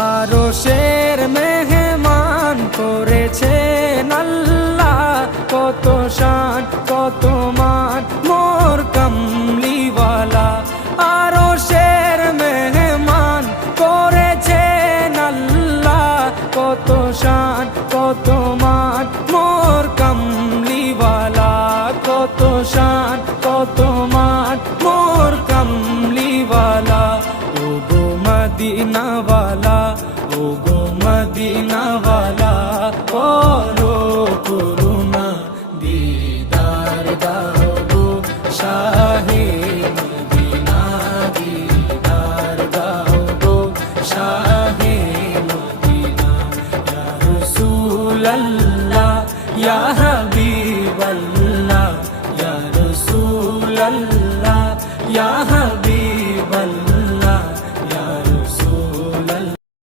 আরশের মেহমান করেছেন আল্লাহ, কত শান কত মান মোর কামলিওয়ালা। আরশের মেহমান করেছেন আল্লাহ, কত শান কত মান মোর কামলিওয়ালা, কত শান কত মান মোর কামলিওয়ালা। ও গো মদিনাওয়ালা, ও গো মদিনাওয়ালা, করো